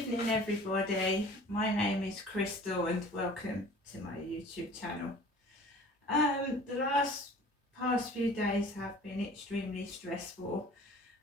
evening everybody, my name is Crystal and welcome to my YouTube channel. The past few days have been extremely stressful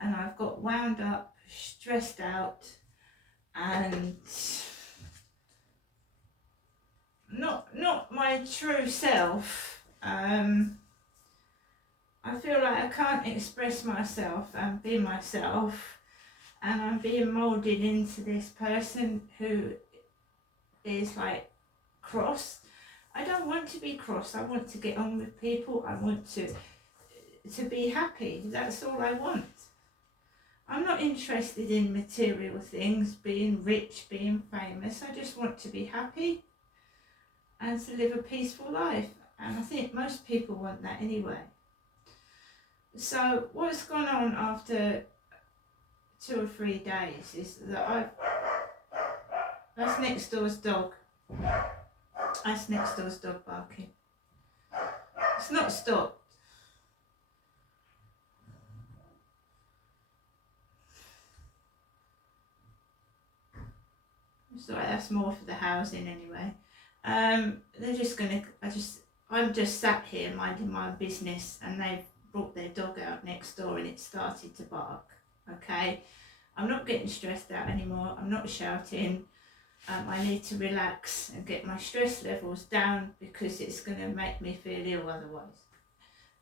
and I've got wound up, stressed out and not my true self. I feel like I can't express myself and be myself, and I'm being moulded into this person who is like cross. I don't want to be cross. I want to get on with people. I want to be happy. That's all I want. I'm not interested in material things, being rich, being famous. I just want to be happy and to live a peaceful life. And I think most people want that anyway. So what's gone on after 2 or 3 days is that that's next door's dog. That's next door's dog barking. It's not stopped. So that's more for the housing anyway. They're just gonna. I'm just sat here minding my business, and they've brought their dog out next door, and it started to bark. Okay, I'm not getting stressed out anymore. I'm not shouting. I need to relax and get my stress levels down because it's going to make me feel ill otherwise.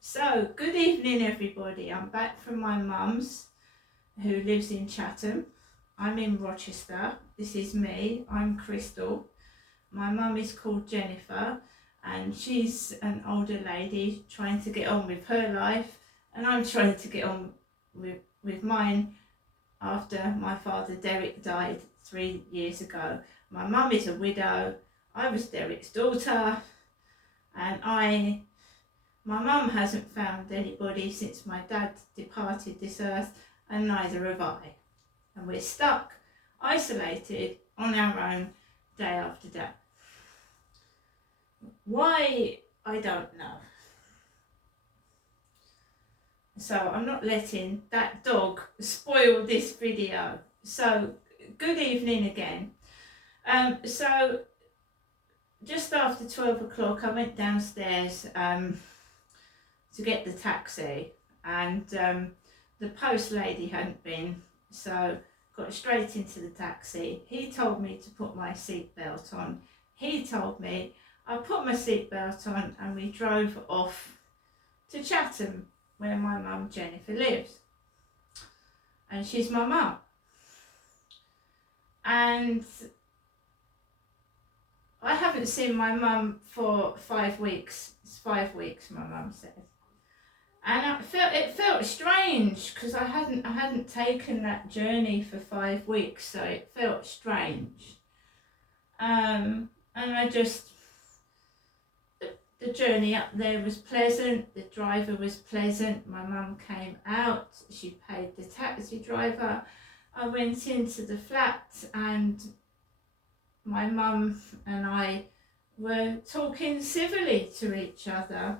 So, good evening everybody. I'm back from my mum's, who lives in Chatham. I'm in Rochester. This is me. I'm Crystal. My mum is called Jennifer and she's an older lady trying to get on with her life, and I'm trying to get on with mine after my father Derek died 3 years ago. My mum is a widow. I was Derek's daughter, and my mum hasn't found anybody since my dad departed this earth, and neither have I. And we're stuck, isolated, on our own, day after day. Why? I don't know. So I'm not letting that dog spoil this video. So good evening again. So just after 12 o'clock I went downstairs to get the taxi, and the post lady hadn't been, so got straight into the taxi. He told me to put my seatbelt on. He told me, I put my seatbelt on, and we drove off to Chatham, where my mum Jennifer lives, and she's my mum. And I haven't seen my mum for 5 weeks. It's 5 weeks, my mum said, and it felt strange because I hadn't taken that journey for 5 weeks, so it felt strange. And I just. The journey up there was pleasant, the driver was pleasant, my mum came out, she paid the taxi driver, I went into the flat and my mum and I were talking civilly to each other.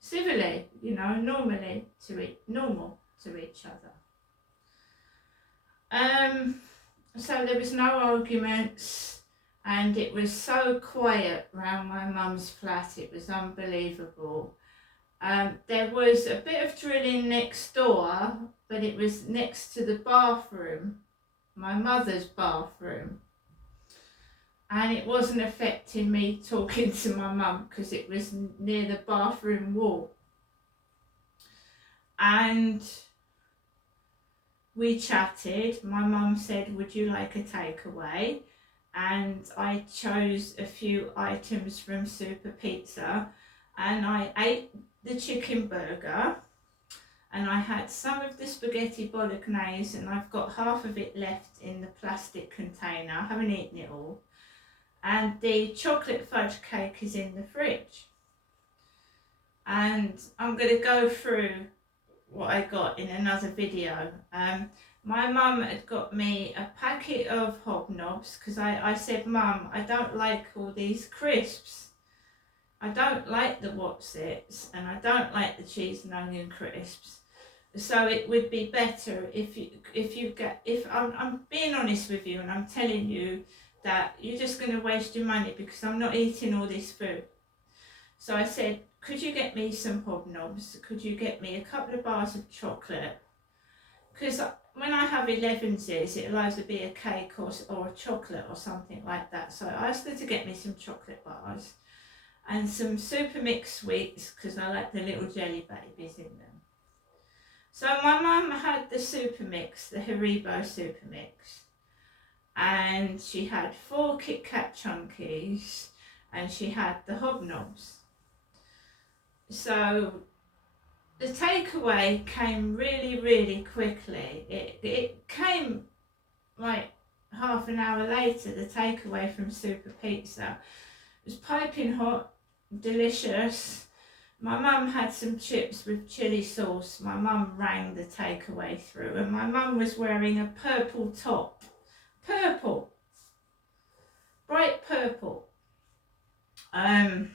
Civilly, normal to each other. So there was no arguments. And it was so quiet round my mum's flat, it was unbelievable. There was a bit of drilling next door, but it was next to the bathroom, my mother's bathroom. And it wasn't affecting me talking to my mum because it was near the bathroom wall. And we chatted. My mum said, would you like a takeaway? And I chose a few items from Super Pizza, and I ate the chicken burger, and I had some of the spaghetti bolognese, and I've got half of it left in the plastic container. I haven't eaten it all. And the chocolate fudge cake is in the fridge. And I'm going to go through what I got in another video. My mum had got me a packet of Hobnobs because I said, Mum, I don't like all these crisps. I don't like the Wotsits and I don't like the cheese and onion crisps. So it would be better if I'm being honest with you, and I'm telling you that you're just going to waste your money because I'm not eating all this food. So I said, could you get me some hobnobs? Could you get me a couple of bars of chocolate? Because when I have 11s, it'll either be a cake or a chocolate or something like that. So I asked her to get me some chocolate bars and some Super Mix sweets because I like the little jelly babies in them. So my mum had the Super Mix, the Haribo Super Mix, and she had 4 Kit Kat Chunkies, and she had the hobnobs. So the takeaway came really, really quickly. It came like half an hour later, the takeaway from Super Pizza. It was piping hot, delicious. My mum had some chips with chilli sauce. My mum rang the takeaway through, and my mum was wearing a purple top. Purple. Bright purple. My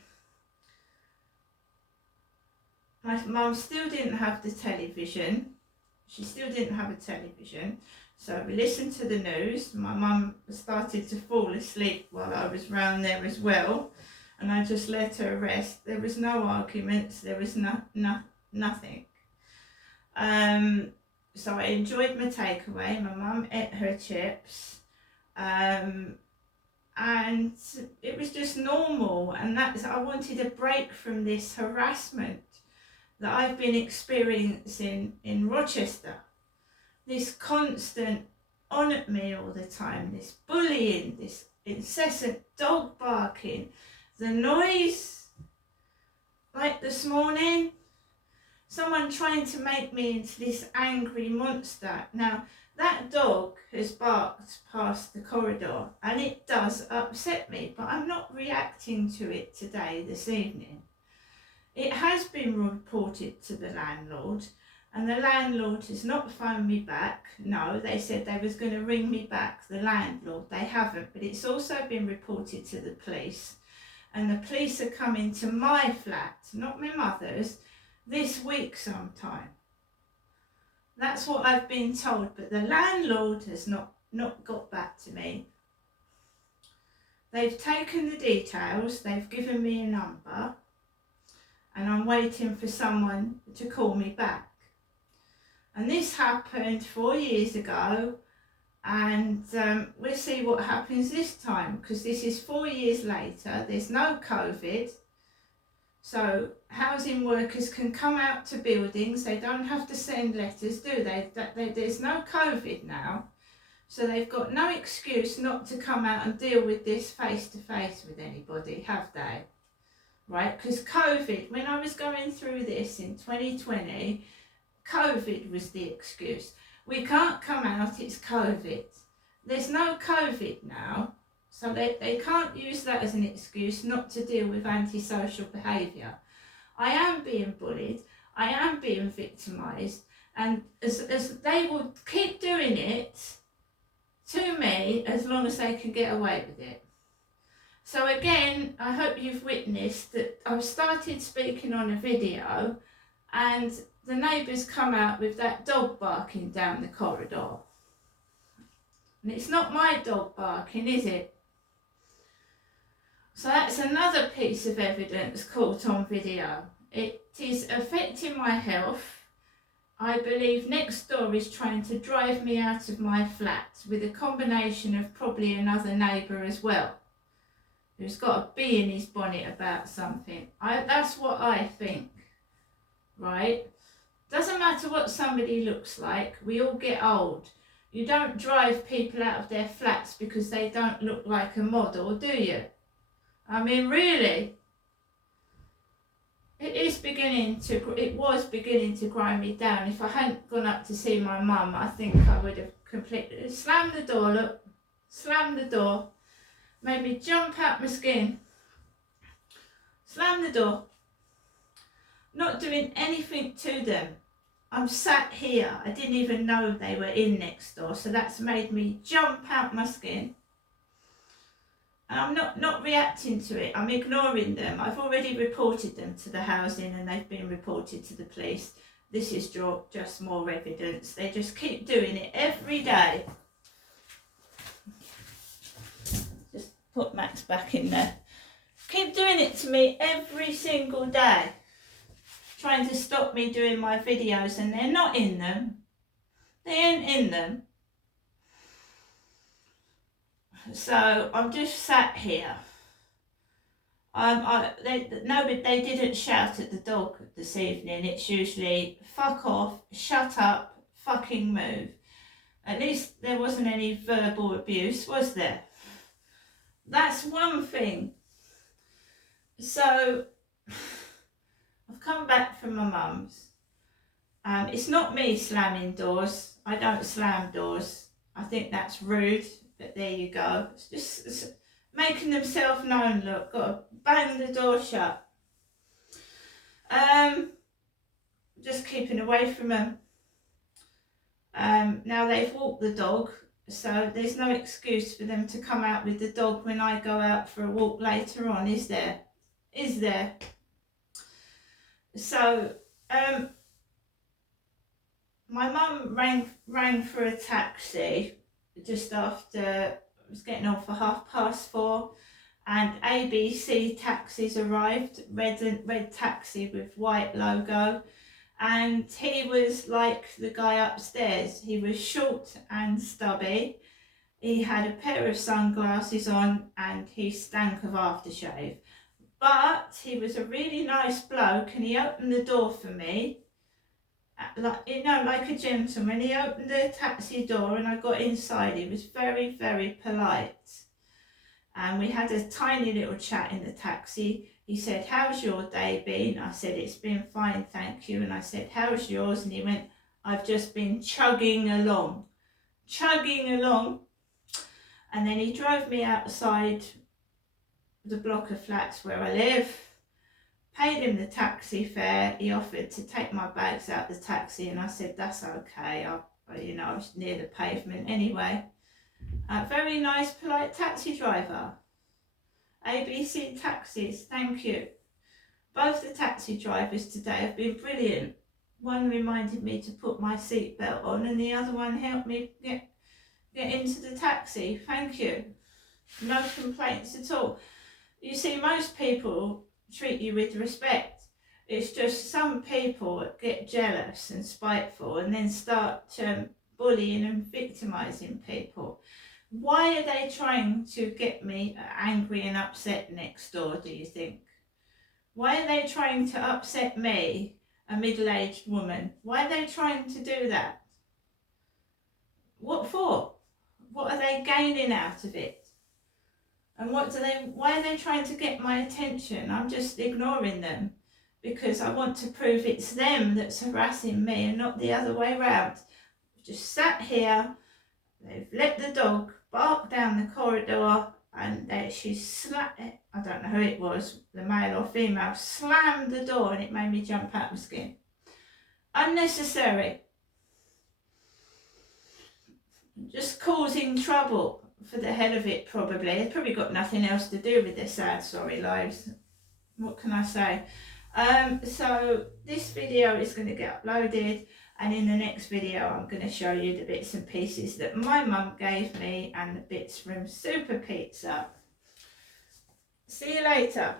mum still didn't have the television. She still didn't have a television. So we listened to the news. My mum started to fall asleep while I was round there as well. And I just let her rest. There was no arguments. There was nothing. So I enjoyed my takeaway. My mum ate her chips. And it was just normal. And I wanted a break from this harassment that I've been experiencing in Rochester. This constant on at me all the time, this bullying, this incessant dog barking, the noise, like this morning, someone trying to make me into this angry monster. Now, that dog has barked past the corridor and it does upset me, but I'm not reacting to it today, this evening. It has been reported to the landlord, and the landlord has not phoned me back. No, they said they was going to ring me back, the landlord. They haven't, but it's also been reported to the police. And the police are coming to my flat, not my mother's, this week sometime. That's what I've been told, but the landlord has not got back to me. They've taken the details, they've given me a number, and I'm waiting for someone to call me back. And this happened 4 years ago, and we'll see what happens this time, because this is 4 years later. There's no COVID, so housing workers can come out to buildings. They don't have to send letters, do they? There's no COVID now, so they've got no excuse not to come out and deal with this face to face with anybody, have they? Right, because COVID, when I was going through this in 2020, COVID was the excuse. We can't come out, it's COVID. There's no COVID now, so they can't use that as an excuse not to deal with antisocial behaviour. I am being bullied, I am being victimised, and as they will keep doing it to me as long as they can get away with it. So again, I hope you've witnessed that I've started speaking on a video and the neighbours come out with that dog barking down the corridor. And it's not my dog barking, is it? So that's another piece of evidence caught on video. It is affecting my health. I believe next door is trying to drive me out of my flat with a combination of probably another neighbour as well, who's got a bee in his bonnet about something. That's what I think, right? Doesn't matter what somebody looks like, we all get old. You don't drive people out of their flats because they don't look like a model, do you? I mean, really? It was beginning to grind me down. If I hadn't gone up to see my mum, I think I would have completely slammed the door, look, slammed the door, made me jump out my skin, slammed the door, not doing anything to them. I'm sat here, I didn't even know they were in next door, so that's made me jump out my skin. And I'm not reacting to it, I'm ignoring them. I've already reported them to the housing and they've been reported to the police. this is just more evidence. They just keep doing it every day. Just put Max back in there. Keep doing it to me every single day. Trying to stop me doing my videos, and they're not in them. They ain't in them. So I'm just sat here. They didn't shout at the dog this evening. It's usually fuck off, shut up, fucking move. At least there wasn't any verbal abuse, was there? That's one thing. So I've come back from my mum's. It's not me slamming doors. I don't slam doors. I think that's rude, but there you go. It's making themselves known, look. Got to bang the door shut. Just keeping away from them. Now they've walked the dog, so there's no excuse for them to come out with the dog when I go out for a walk later on, is there? Is there? So, my mum rang for a taxi just after, I was getting on for 4:30, and ABC taxis arrived, red taxi with white logo, and he was like the guy upstairs. He was short and stubby. He had a pair of sunglasses on, and he stank of aftershave. But he was a really nice bloke, and he opened the door for me, like a gentleman. He opened the taxi door and I got inside. He was very, very polite. And we had a tiny little chat in the taxi. He said, how's your day been? I said, it's been fine, thank you. And I said, how's yours? And he went, I've just been chugging along. And then he drove me outside the block of flats where I live, paid him the taxi fare. He offered to take my bags out the taxi, and I said, that's okay. I was near the pavement anyway. A very nice, polite taxi driver. ABC Taxis, thank you. Both the taxi drivers today have been brilliant. One reminded me to put my seatbelt on, and the other one helped me get into the taxi. Thank you. No complaints at all. You see, most people treat you with respect. It's just some people get jealous and spiteful and then start bullying and victimising people. Why are they trying to get me angry and upset next door, do you think? Why are they trying to upset me, a middle-aged woman? Why are they trying to do that? What for? What are they gaining out of it? And why are they trying to get my attention? I'm just ignoring them because I want to prove it's them that's harassing me and not the other way round. Just sat here, they've let the dog bark down the corridor, and she slapped it. I don't know who it was, the male or female, slammed the door, and it made me jump out my skin. Unnecessary. Just causing trouble for the hell of it, probably. They've probably got nothing else to do with their sad, sorry lives. What can I say? So this video is going to get uploaded, and in the next video I'm going to show you the bits and pieces that my mum gave me and the bits from Super Pizza. See you later.